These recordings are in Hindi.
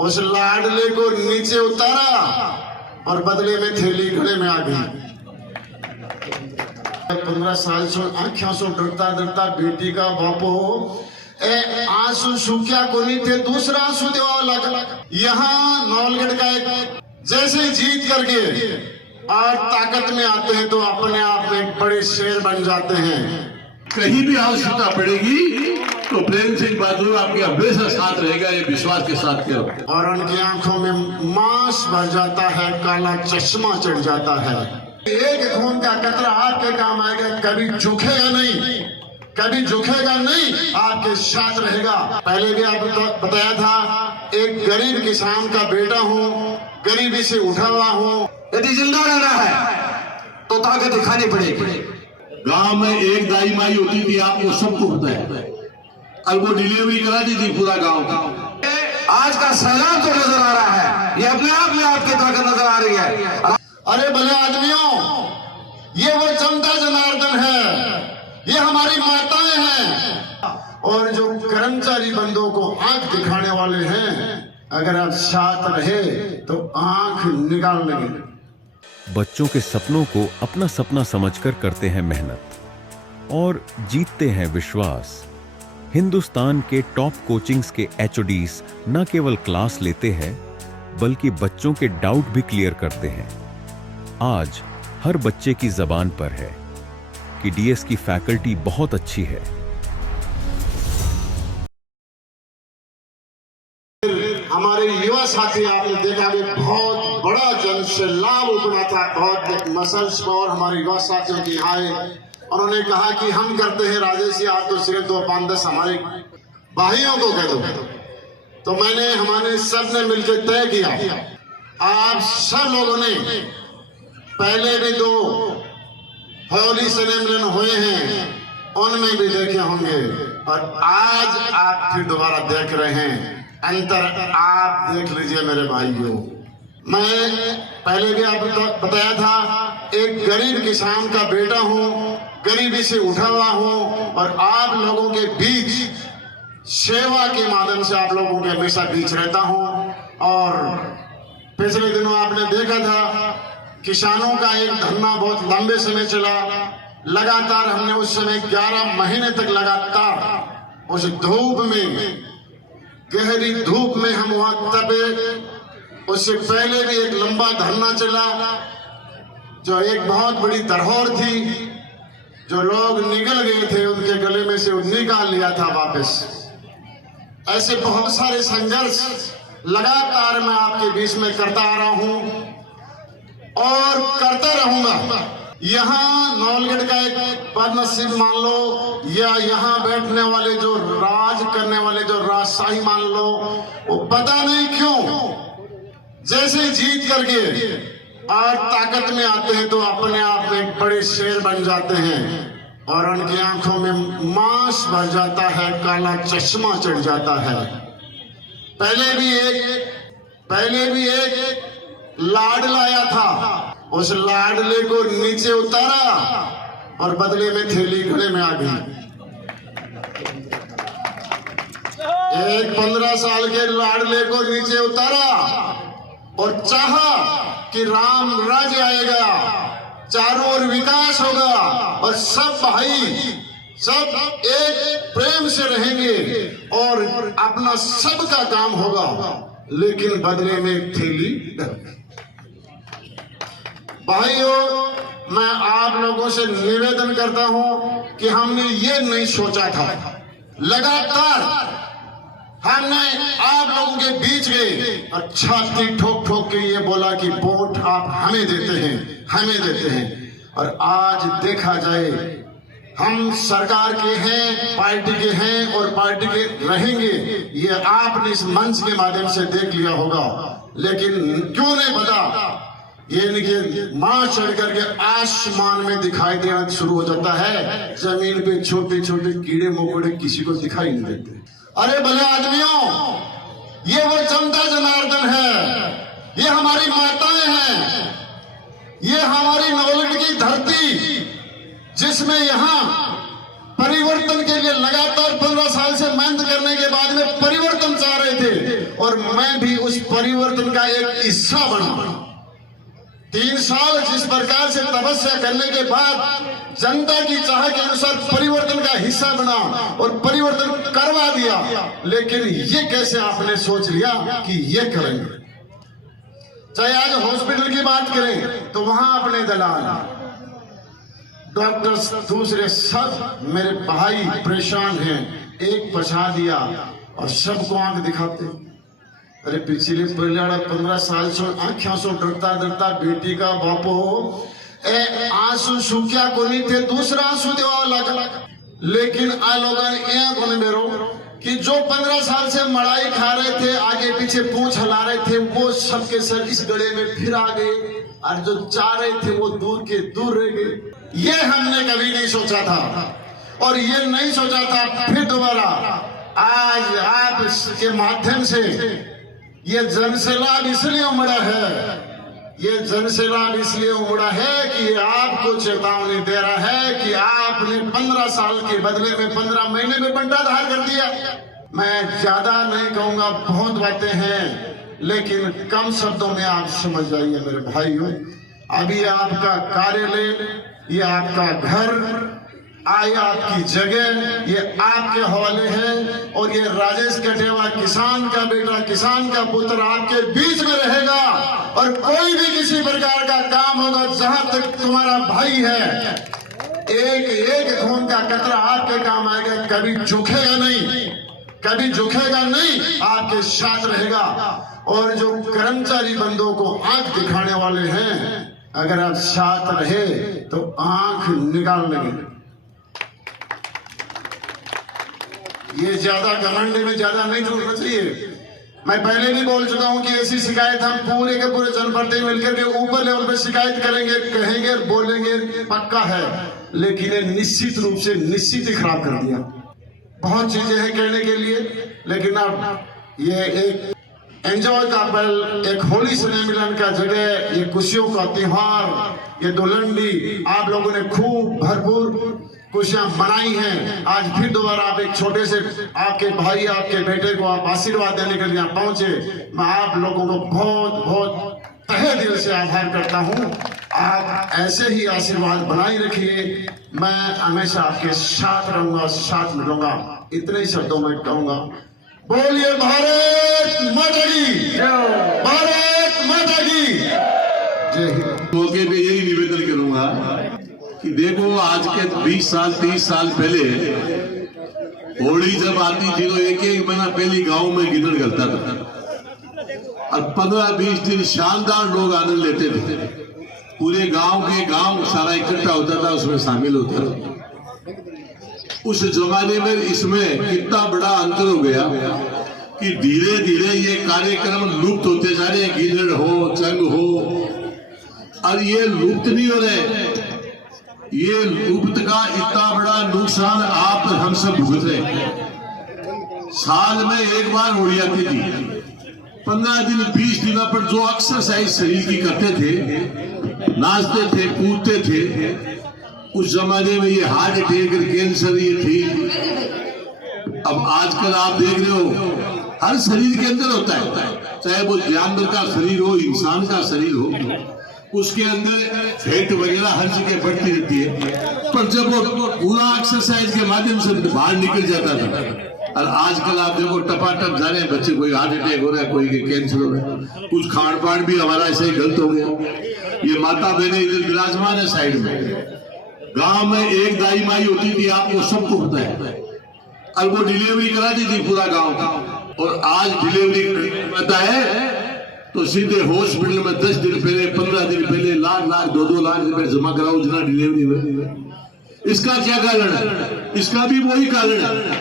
उस लाडले को नीचे उतारा और बदले में थैली गले में आ गई। 15 साल से आंखों से डरता डरता बेटी का बापो आंसू सूख्या को नहीं थे, दूसरा आंसू देवा लगा। यहाँ नौलगढ़ का एक जैसे जीत करके और ताकत में आते हैं तो अपने आप में एक बड़े शेर बन जाते हैं। कहीं भी आवश्यकता पड़ेगी तो प्रेम सिंह बहादुर आपके हमेशा साथ रहेगा, ये विश्वास के साथ करो। और उनकी आंखों में मांस भर जाता है, काला चश्मा चढ़ जाता है। एक खून का कतरा आपके काम आएगा, कभी झुकेगा नहीं, कभी झुकेगा नहीं, आपके साथ रहेगा। पहले भी आप बताया था, एक गरीब किसान का बेटा हूँ, गरीबी से उठा हुआ हूँ। यदि जिंदा रहना है तो ताकत दिखानी पड़ेगी। गांव में एक दाई माई होती थी, आपको सबको पता है, और वो डिलीवरी करा दी थी पूरा गांव का। आज का सैलाब तो नजर आ रहा है, ये अपने आप में आपकी ताकत नजर आ रही है। अरे भले आदमियों, ये वो जनता जनार्दन है, ये हमारी माताएं हैं, और जो कर्मचारी बंदों को आंख दिखाने वाले हैं, अगर आप साथ रहे तो आंख निकाल लेंगे। बच्चों के सपनों को अपना सपना समझकर करते हैं मेहनत और जीतते हैं विश्वास। हिंदुस्तान के टॉप कोचिंग्स के एचओडीज न केवल क्लास लेते हैं बल्कि बच्चों के डाउट भी क्लियर करते हैं। आज हर बच्चे की जबान पर है कि डीएस की फैकल्टी बहुत अच्छी है। हमारे युवा साथी आपने देखा कि बहुत बड़ा जन से लाभ उठा था, बहुत मसल्स और हमारे युवा साथियों की आए। उन्होंने कहा कि हम करते हैं राजेश जी, आप तो सिर्फ 2-5-10 हमारे भाइयों को कह दो। तो हमारे सब ने मिलकर तय किया, आप सब लोगों ने पहले भी 2 होली सेरेमनी हुए हैं, उनमें भी देखे होंगे, और आज आप फिर दोबारा देख रहे हैं। अंतर आप देख लीजिए मेरे भाइयों। मैं पहले भी आप बताया था, एक गरीब किसान का बेटा हूँ, गरीबी से उठा हुआ हूँ, और आप लोगों के बीच सेवा के माध्यम से आप लोगों के हमेशा बीच रहता हूँ। और पिछले दिनों आपने देखा था, किसानों का एक धरना बहुत लंबे समय चला, लगातार हमने उस समय 11 महीने तक लगातार उस धूप में, गहरी धूप में हम वहां तपे। उससे पहले भी एक लंबा धरना चला, जो एक बहुत बड़ी धरोहर थी, जो लोग निकल गए थे उनके गले में से निकाल लिया था वापस। ऐसे बहुत सारे संघर्ष लगातार मैं आपके बीच में करता आ रहा हूं और करता रहूंगा। यहाँ नौलगढ़ का एक बदनसीब मान लो, या यहाँ बैठने वाले जो राज करने वाले जो राजशाही मान लो, वो पता नहीं क्यों जैसे जीत करके और ताकत में आते हैं तो अपने आप में एक बड़े शेर बन जाते हैं, और उनकी आंखों में मांस भर जाता है, काला चश्मा चढ़ जाता है। पहले भी एक लाड लाया था, उस लाडले को नीचे उतारा और बदले में थैली गले में आ गई। एक 15 साल के लाडले को नीचे उतारा और चाहा कि राम राज्य आएगा, चारों ओर विकास होगा, और सब भाई सब एक प्रेम से रहेंगे और अपना सबका काम होगा, लेकिन बदले में थैली। भाइयों, मैं आप लोगों से निवेदन करता हूं कि हमने ये नहीं सोचा था, लगातार हमने आप लोगों के बीच गए और छाती ठोक ठोक के ये बोला कि वोट आप हमें देते हैं। और आज देखा जाए, हम सरकार के हैं, पार्टी के हैं और पार्टी के रहेंगे, ये आपने इस मंच के माध्यम से देख लिया होगा। लेकिन क्यों नहीं पता, ये मां चढ़ करके आसमान में दिखाई देना शुरू हो जाता है, जमीन पे छोटे छोटे कीड़े मकोड़े किसी को दिखाई नहीं देते। अरे भले आदमियों, ये वो जनता जनार्दन है, ये हमारी माताएं हैं, ये हमारी नौलगढ़ की धरती, जिसमें यहाँ परिवर्तन के लिए लगातार 15 साल से मेहनत करने के बाद में परिवर्तन चाह रहे थे, और मैं भी उस परिवर्तन का एक हिस्सा बना। 3 साल जिस प्रकार से तपस्या करने के बाद जनता की चाह के अनुसार परिवर्तन का हिस्सा बना और परिवर्तन करवा दिया, लेकिन ये कैसे आपने सोच लिया कि ये करेंगे। चाहे आज हॉस्पिटल की बात करें तो वहां अपने दलाल, डॉक्टर्स, दूसरे सब मेरे भाई परेशान हैं, एक पछा दिया और सबको आंख दिखाते। अरे पिछले 15 साल से आंखों से डरता डरता बेटी का बापो ए आंसू सूख्या को नहीं थे, दूसरा आंसू देवा लगा। लेकिन आ लोग को मेरो कि जो 15 साल से मड़ाई खा रहे थे, आगे पीछे पूंछ हिला रहे थे, वो सबके सर इस गड़े में फिर आ गए, और जो चाह रहे थे वो दूर के दूर रह गए। ये हमने कभी नहीं सोचा था, और ये नहीं सोचा था फिर दोबारा आज आप के माध्यम से ये जनसैलाब इसलिए उमड़ा है, ये जनसैलाब इसलिए उमड़ा है कि ये आपको चेतावनी दे रहा है कि आपने 15 साल के बदले में 15 महीने में बंटाधार कर दिया। मैं ज्यादा नहीं कहूंगा, बहुत बातें हैं, लेकिन कम शब्दों में आप समझ जाइए मेरे भाइयों। अभी आपका कार्यालय, ये आपका घर, आए आपकी जगह, ये आपके हवाले है, और ये राजेश कटेवा किसान का बेटा, किसान का पुत्र आपके बीच में रहेगा। और कोई भी किसी प्रकार का काम होगा, जहां तक तुम्हारा भाई है, एक एक खून का कतरा आपके काम आएगा, कभी झुकेगा नहीं, कभी झुकेगा नहीं, आपके साथ रहेगा। और जो कर्मचारी बंदों को आंख दिखाने वाले हैं, अगर आप साथ रहे तो आंख निकाल लेंगे। ये ज्यादा घमंड में ज्यादा नहीं जुड़ना चाहिए। मैं पहले भी बोल चुका हूं कि ऐसी शिकायत हम पूरे के पूरे जनप्रतिनिधि मिलकर के ऊपर लेवल पे शिकायत करेंगे, कहेंगे और बोलेंगे, पक्का है। लेकिन ये निश्चित रूप से निश्चित ही खराब कर दिया। बहुत चीजें हैं कहने के लिए, लेकिन अब ये एक एंजॉय का पल, एक होली स्नेह मिलन का जगह, ये खुशियों का त्योहार, ये दुलंडी आप लोगों ने खूब भरपूर खुशियां मनाई हैं। आज फिर दोबारा आप एक छोटे से आपके भाई, आपके बेटे को आप आशीर्वाद देने के लिए पहुंचे। मैं आप लोगों को बहुत बहुत तहे दिल से आभार करता हूं। आप ऐसे ही आशीर्वाद बनाए रखिए, मैं हमेशा आपके साथ रहूंगा, साथ मिलूंगा। इतने ही शब्दों में कहूंगा, बोलिए भारत माता की, भारत माता की जय हिंद। मौके पे यही निवेदन करूंगा कि देखो, आज के 20 साल 30 साल पहले होली जब आती थी तो एक महीना पहले गांव में गिदड़ करता था, और 15-20 दिन शानदार लोग आनंद लेते थे। पूरे गांव सारा इकट्ठा होता था, उसमें शामिल होता था। उस जमाने में इसमें कितना बड़ा अंतर हो गया कि धीरे धीरे ये कार्यक्रम लुप्त होते जा रहे। गिदड़ हो, चंग हो, और ये लुप्त नहीं हो रहे। ये लुप्त का इतना बड़ा नुकसान आप हम सब भुगत रहे हैं। साल में एक बार होली आती थी, 15 दिन 20 दिनों पर जो एक्सरसाइज शरीर की करते थे, नाचते थे, कूदते थे, उस जमाने में ये हार्ट अटैक, कैंसर ये थी। अब आजकल आप देख रहे हो हर शरीर के अंदर होता है, चाहे वो जानवर का शरीर हो, इंसान का शरीर हो, उसके अंदर फैट वगैरह हर जगह बढ़ती रहती है। पर जब वो पूरा एक्सरसाइज के माध्यम से बाहर निकल जाता था, और आजकल आप देखो टपाटप जा रहे हैं बच्चे, कोई हार्ट अटैक हो रहा है, कोई कैंसर हो रहा है। कुछ खान पान भी हमारा ऐसे ही गलत हो गया। ये माता बहने इधर विराजमान है साइड में। गांव में एक दाई माई होती थी, आपको सबको पता है, और वो डिलीवरी कराती थी पूरा गांव का। और आज डिलीवरी पता है तो सीधे हॉस्पिटल में 10 दिन पहले, 15 दिन पहले लाख 2-2 लाख रुपए जमा कराओ जितना डिलीवरी में। इसका क्या कारण है? इसका भी वही कारण है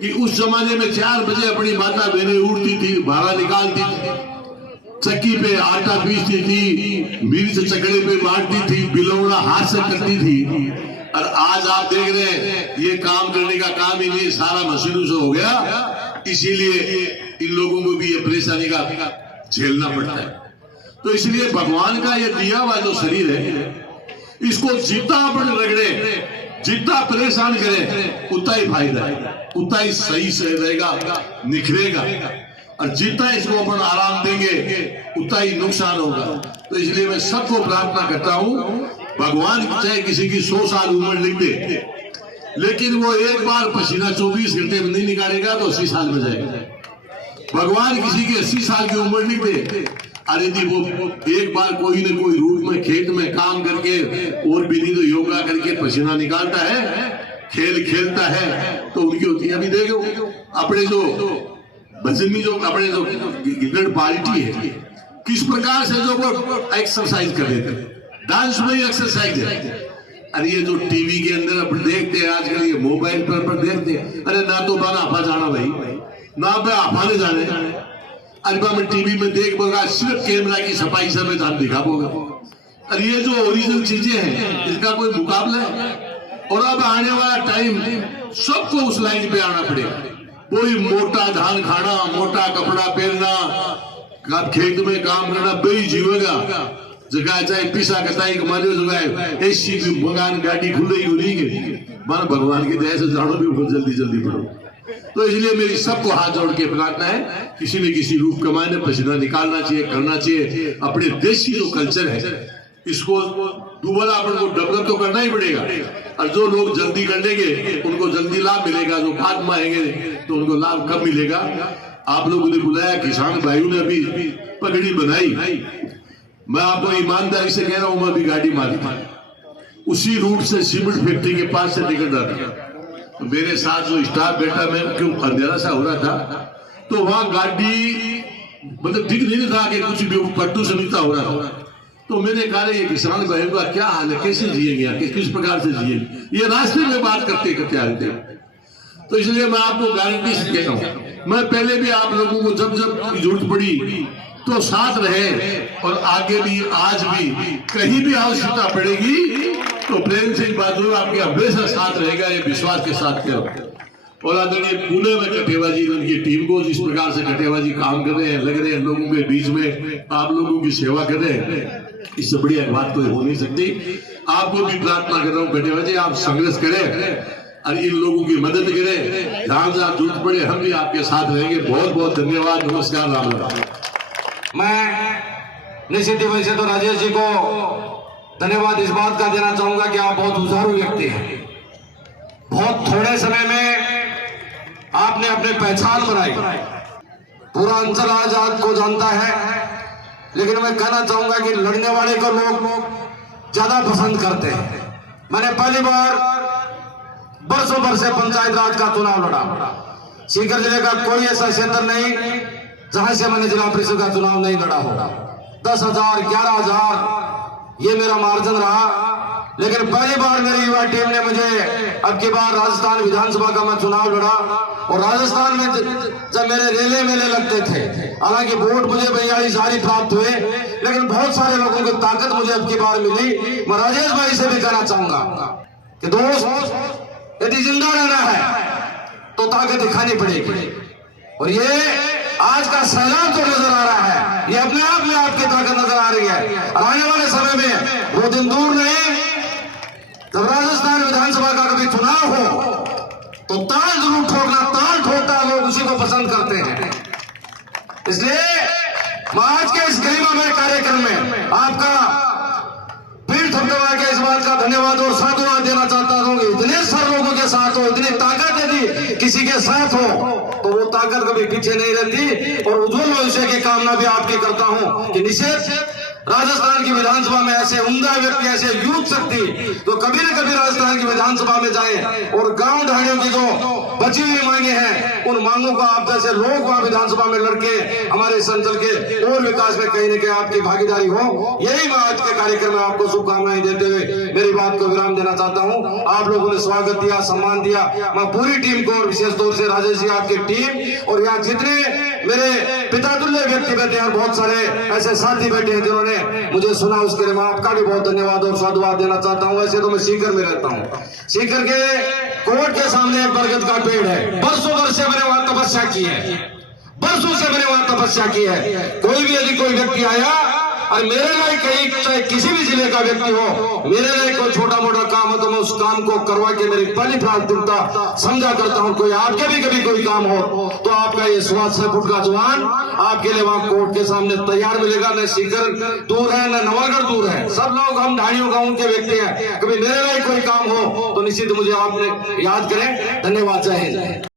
कि उस जमाने में 4 बजे अपनी माता बहनें उठती थी, भाड़ा निकालती थी, चक्की पे आटा पीसती थी, मिर्च चकड़े पे बांटती थी, बिलौड़ा हाथ से करती थी। और आज आप देख रहे हैं ये काम करने का काम ही नहीं, सारा मशीनों से हो गया। इसीलिए इन लोगों को भी ये परेशानी का झेलना पड़ता है। तो इसलिए भगवान का ये दिया हुआ जो शरीर है, इसको जितना अपन रगड़े, जितना परेशान करें, उतना ही फायदा है, उतना ही सही से रहेगा, निखरेगा। और जितना इसको अपन आराम देंगे उतना ही नुकसान होगा। तो इसलिए मैं सबको प्रार्थना करता हूँ, भगवान चाहे किसी की 100 साल उम्र लिख दे, लेकिन वो एक बार पसीना 24 घंटे में नहीं निकालेगा तो 80 साल में जाएगा। भगवान किसी की 80 साल की उम्र लिख दे, अरे जी वो एक बार कोई न कोई रूप में खेत में काम करके और भी नहीं तो योगा करके पसीना निकालता है, खेल खेलता है, तो उनकी होती है। अभी देखो अपने जो बजनी जो अपने जो गिल्ड पार्टी है, किस प्रकार से जो वो एक्सरसाइज कर देते हैं, डांस में ही एक्सरसाइज है। अरे ये जो टीवी के अंदर अपन देखते हैं आजकल, ये मोबाइल पर देखते हैं, अरे ना तो बाना आपा जाना भाई, ना मैं आपा ने जाने, अरे मैं टीवी में देख बोगा सिर्फ कैमरा की सफाई से मैं जान दिखा बोगा। अरे ये जो ओरिजिनल चीजें हैं इसका कोई मुकाबला है। और अब आने वाला टाइम सबको उस लाइन पे आना पड़ेगा। कोई मोटा धान खाना, मोटा कपड़ा पहनना, खेत में काम करना बेई जीवेगा, जगह चाहे पिसा कताई मानो जगह ऐसी भी मकान गाड़ी खुले ही मानो भगवान की दया से जानो भी बहुत जल्दी जल्दी पड़ो। तो इसलिए मेरी सबको हाथ जोड़ के प्रार्थना है, किसी न किसी रूप कमाने पसीना निकालना चाहिए, करना चाहिए। अपने देश की जो कल्चर है इसको दोबारा अपन को डेवलप तो करना ही पड़ेगा। और जो लोग जल्दी कर लेंगे उनको जल्दी लाभ मिलेगा, जो बाद में आएंगे तो उनको लाभ कम मिलेगा। आप लोगों ने बुलाया, किसान भाइयों ने अभी पगड़ी बनाई, मैं आपको ईमानदारी से कह रहा हूं, मैं भी गाड़ी मारी थी उसी रूट से, सीमेंट फैक्ट्री के पास से निकल रहा था। तो मेरे साथ जो स्टाफ बैठा, मैं क्यों अंधेरा सा हो रहा था, तो वहां गाड़ी मतलब दिख नहीं था कि कुछ भी पट्टू से नीचा हो रहा था। तो मैंने कहा ये किसान भाइयों का क्या हाल है, कैसे जिएंगे, किस प्रकार से जिएंगे, ये रास्ते में बात करते करते आ रहे थे। तो इसलिए मैं आपको गारंटी से कहता हूँ, मैं पहले भी आप लोगों को जब जब जरूरत पड़ी तो साथ रहे, और आगे भी आज भी कहीं भी आवश्यकता पड़ेगी तो प्रेम सिंह बहादुर आपके हमेशा साथ रहेगा, ये विश्वास के साथ करो। और आदरणीय पुणे में कटेवा जी उनकी टीम को जिस प्रकार से कटेवा जी काम कर रहे हैं, लग रहे हैं लोगों के बीच में आप लोगों की सेवा कर रहे हैं, इससे बढ़िया बात तो हो नहीं सकती। आपको भी प्रार्थना कर रहा हूँ कटेवा जी, आप संघर्ष करें और इन लोगों की मदद करें, जहां जहां जरूरत पड़े हम भी आपके साथ रहेंगे। बहुत बहुत धन्यवाद, नमस्कार, राम राम। मैं निश्चित ही से तो राजेश जी को धन्यवाद इस बात का देना चाहूंगा कि आप बहुत उजारू व्यक्ति हैं। बहुत थोड़े समय में आपने अपनी पहचान बनाई, पूरा अंचल आज आपको जानता है। लेकिन मैं कहना चाहूंगा कि लड़ने वाले को लोग ज्यादा पसंद करते हैं। मैंने पहली बार बरसों भर से पंचायत राज का चुनाव लड़ा। सीकर जिले का कोई ऐसा क्षेत्र नहीं जहां से मैंने जिला परिषद का चुनाव नहीं लड़ा होगा। 10,000 11,000 ये मेरा मार्जिन रहा। लेकिन पहली बार मेरी युवा टीम ने मुझे अब की बार राजस्थान विधानसभा का मैं चुनाव लड़ा, और राजस्थान में जब मेरे रेले मेले लगते थे, हालांकि वोट मुझे 42 प्राप्त हुए, लेकिन बहुत सारे लोगों की ताकत मुझे अब की बार मिली। मैं राजेश भाई से भी कहना चाहूंगा कि दोस्त, यदि जिंदा रहना है तो ताकत दिखानी पड़ेगी। और ये आज का सैलाब जो नजर आ रहा है, ये अपने आप में आपकी ताकत नजर आ रही है। और आने वाले समय में वो दिन दूर नहीं जब राजस्थान विधानसभा का कभी चुनाव हो तो ताल जरूर ठोकना, ताल ठोकता लोग उसी को पसंद करते हैं। इसलिए मैं आज के इस गरिमामय कार्यक्रम में आपका पीठ थपथपा के इस बात का धन्यवाद और साधुवाद देना चाहता हूँ। इतने सारे लोगों के साथ हो, इतनी ताकत यदि किसी के साथ हो तो वो ताकत कभी पीछे नहीं रहती। और उज्जवल भविष्य की कामना भी आपकी करता हूँ कि निश्चित राजस्थान की विधानसभा में ऐसे उम्दा व्यक्ति, ऐसे यूथ शक्ति तो कभी न कभी राजस्थान की विधानसभा में जाए और गांव ढाणियों की जो बची हुई मांगे हैं, उन मांगों को आप जैसे लोग वहां विधानसभा में लड़के हमारे इस अंचल के और विकास में कहीं न कहीं आपकी भागीदारी हो। यही मैं आज के कार्यक्रम में आपको शुभकामनाएं देते हुए मेरी बात को विराम देना चाहता हूं। आप लोगों ने स्वागत दिया, सम्मान दिया, मैं पूरी टीम को और विशेष तौर से राजेश जी आपकी टीम और यहाँ जितने मेरे पिता तुल्य व्यक्ति बैठे हैं, बहुत सारे ऐसे साथी बैठे हैं जिन्होंने मुझे सुना, उसके लिए मैं आपका भी बहुत धन्यवाद और साधुवाद देना चाहता हूं। वैसे तो मैं सीकर में रहता हूं, सीकर के कोर्ट के सामने एक बरगद का पेड़ है। बरसों वर्ष से मैंने वहां तपस्या की है, बरसों से मैंने वहां तपस्या की है। कोई भी यदि कोई व्यक्ति आया और मेरे लायक कहीं चाहे किसी भी जिले का व्यक्ति हो, मेरे लायक कोई छोटा मोटा काम हो तो मैं उस काम को करवा के मेरी पहली प्राथमिकता समझा करता हूँ। कोई आपके भी कभी कोई काम हो तो आपका ये 1.25 फुट का जवान आपके लिए वहां कोर्ट के सामने तैयार मिलेगा। न सीकर दूर है न नवागढ़ दूर है, सब लोग हम ढाणियों गांव के व्यक्ति हैं। कभी मेरे लायक कोई काम हो तो निश्चित मुझे आपने याद करें। धन्यवाद। जय हिंद।